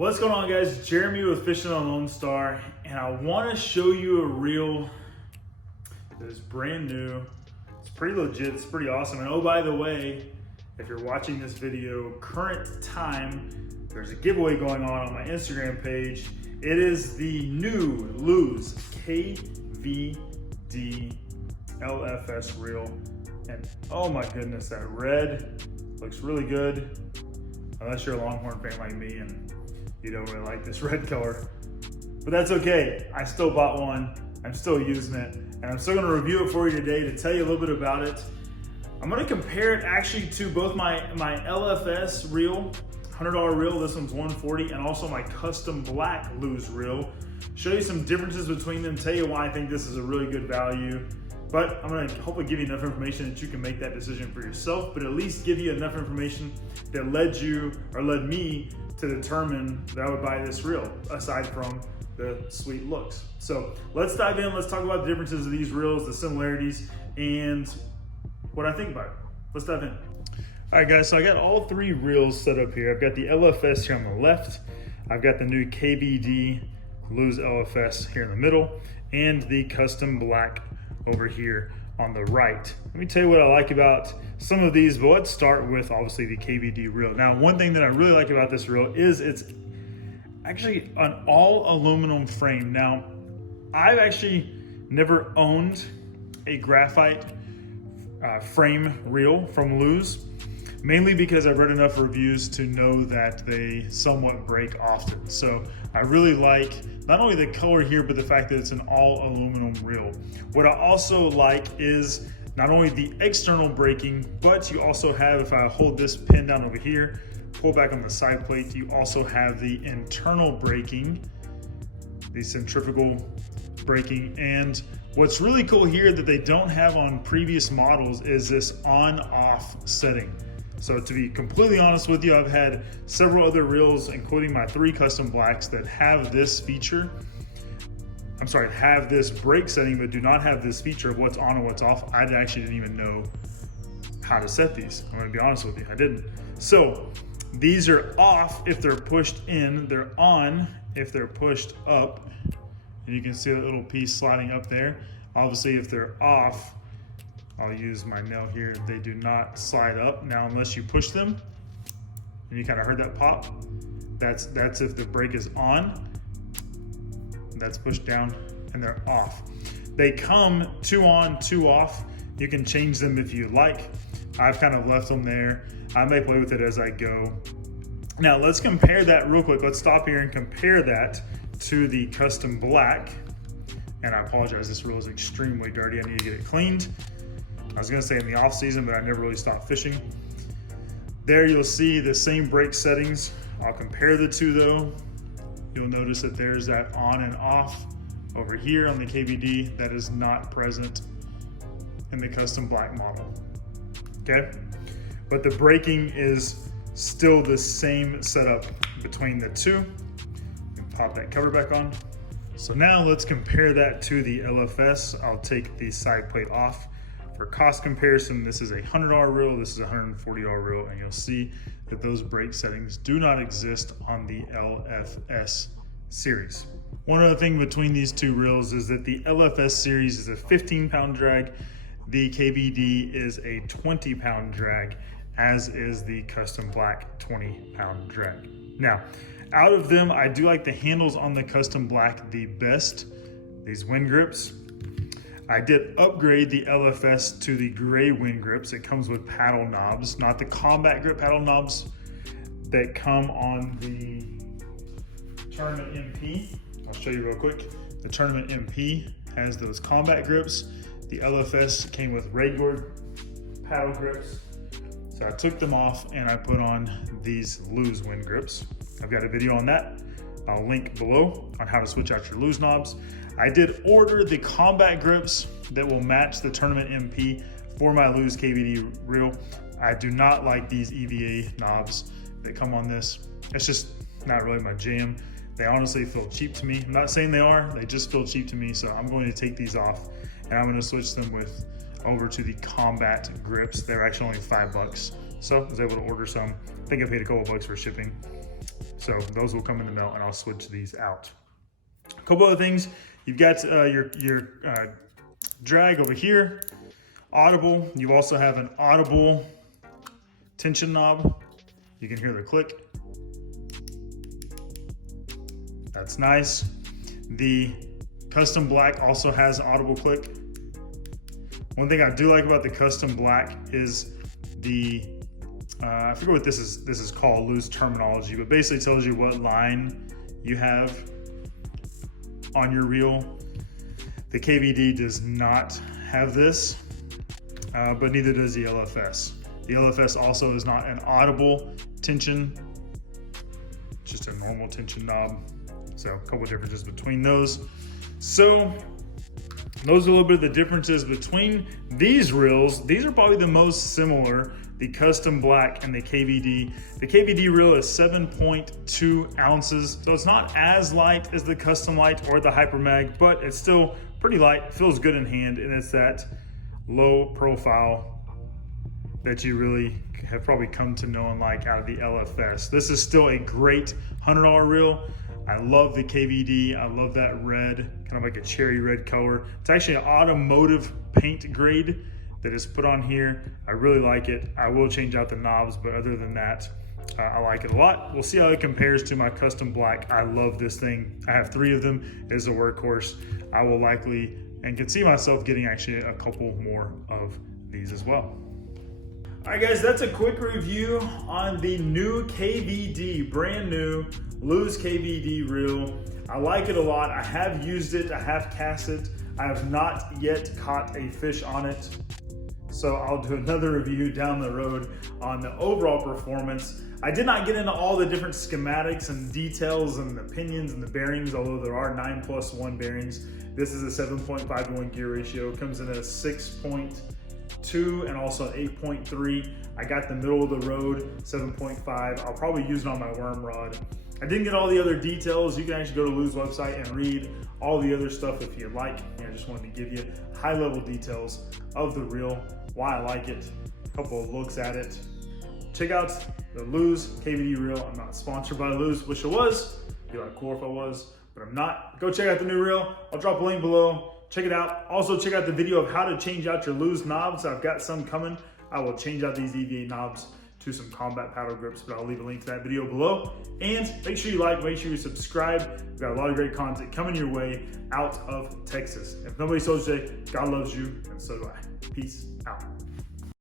What's going on, guys? Jeremy with Fishing on Lone Star, and I want to show you a reel that is brand new. It's pretty legit, it's pretty awesome. And oh, by the way, if you're watching this video current time, there's a giveaway going on my Instagram page. It is the new Lew's KVD LFS reel. And oh my goodness, that red looks really good. Unless you're a Longhorn fan like me and you don't really like this red color. But that's okay, I still bought one, I'm still using it, and I'm still gonna review it for you today to tell you a little bit about it. I'm gonna compare it actually to both my LFS reel, $100 reel, this one's $140, and also my custom black Lew's reel. Show you some differences between them, tell you why I think this is a really good value. But I'm gonna hopefully give you enough information that you can make that decision for yourself, but at least give you enough information that led me to determine that I would buy this reel, aside from the sweet looks. So let's dive in, let's talk about the differences of these reels, the similarities, and what I think about it. Let's dive in. All right, guys, so I got all three reels set up here. I've got the LFS here on the left, I've got the new KVD Lew's LFS here in the middle, and the custom black over here on the right. Let me tell you what I like about some of these, but let's start with obviously the KVD reel. Now, one thing that I really like about this reel is it's actually an all aluminum frame. Now, I've actually never owned a graphite frame reel from Lew's, mainly because I've read enough reviews to know that they somewhat break often. So I really like not only the color here, but the fact that it's an all aluminum reel. What I also like is not only the external braking, but you also have, if I hold this pin down over here, pull back on the side plate, you also have the internal braking, the centrifugal braking. And what's really cool here that they don't have on previous models is this on-off setting. So to be completely honest with you, I've had several other reels, including my 3 custom blacks, that have this feature. I'm sorry, have this brake setting, but do not have this feature of what's on and what's off. I actually didn't even know how to set these. I'm gonna be honest with you, I didn't. So these are off if they're pushed in, they're on if they're pushed up. And you can see that little piece sliding up there. Obviously, if they're off, I'll use my nail here, they do not slide up. Now, unless you push them, and you kind of heard that pop, that's if the brake is on, that's pushed down, and they're off. They come 2 on, 2 off. You can change them if you like. I've kind of left them there. I may play with it as I go. Now, let's compare that real quick. Let's stop here and compare that to the custom black. And I apologize, this reel is extremely dirty. I need to get it cleaned. I was gonna say in the off season, but I never really stopped fishing. There you'll see the same brake settings. I'll compare the two though. You'll notice that there's that on and off over here on the KVD that is not present in the custom black model, okay? But the braking is still the same setup between the two. Pop that cover back on. So now let's compare that to the LFS. I'll take the side plate off. For cost comparison, this is a $100 reel, this is a $140 reel, and you'll see that those brake settings do not exist on the LFS series. One other thing between these two reels is that the LFS series is a 15-pound drag, the KVD is a 20-pound drag, as is the custom black 20-pound drag. Now, out of them, I do like the handles on the custom black the best, these wind grips. I did upgrade the LFS to the gray wind grips. It comes with paddle knobs, not the combat grip paddle knobs that come on the Tournament MP. I'll show you real quick. The Tournament MP has those combat grips. The LFS came with regular paddle grips. So I took them off and I put on these Lew's wind grips. I've got a video on that. I'll link below on how to switch out your Lew's knobs. I did order the combat grips that will match the Tournament MP for my Lew's KVD reel. I do not like these EVA knobs that come on this. It's just not really my jam. They honestly feel cheap to me. I'm not saying they are, they just feel cheap to me. So I'm going to take these off and I'm going to switch them over to the combat grips. They're actually only $5. So I was able to order some. I think I paid a couple bucks for shipping. So those will come in the mail and I'll switch these out. A couple other things. You've got your drag over here, audible. You also have an audible tension knob. You can hear the click. That's nice. The custom black also has audible click. One thing I do like about the custom black is the, I forget what this is called, loose terminology, but basically tells you what line you have on your reel. The KVD does not have this, but neither does the LFS. The LFS also is not an audible tension, just a normal tension knob. So a couple of differences between those. So those are a little bit of the differences between these reels. These are probably the most similar, the custom black and the KVD. The KVD reel is 7.2 ounces, so it's not as light as the custom light or the Hyper Mag, but it's still pretty light, feels good in hand, and it's that low profile that you really have probably come to know and like out of the LFS. This is still a great $100 reel. I love the KVD. I love that red, kind of like a cherry red color. It's actually an automotive paint grade that is put on here. I really like it. I will change out the knobs, but other than that, I like it a lot. We'll see how it compares to my custom black. I love this thing. I have 3 of them. It is a workhorse. I will likely, and can see myself getting actually a couple more of these as well. All right, guys, that's a quick review on the new KVD, brand new Lew's KVD reel. I like it a lot. I have used it, I have cast it. I have not yet caught a fish on it. So I'll do another review down the road on the overall performance. I did not get into all the different schematics and details and the pinions and the bearings, although there are 9+1 bearings. This is a 7.5 to 1 gear ratio. It comes in a 6.2 and also an 8.3. I got the middle of the road 7.5. I'll probably use it on my worm rod. I didn't get all the other details. You can actually go to Lew's website and read all the other stuff if you like. I just wanted to give you high level details of the reel, why I like it, a couple of looks at it. Check out the Lew's KVD reel. I'm not sponsored by Lew's. Wish I was. It'd be like cool if I was, but I'm not. Go check out the new reel. I'll drop a link below. Check it out. Also check out the video of how to change out your Lew's knobs. I've got some coming. I will change out these EVA knobs to some combat paddle grips, but I'll leave a link to that video below. And make sure you like, make sure you subscribe. We've got a lot of great content coming your way out of Texas. If nobody told you today, God loves you, and so do I. Peace out.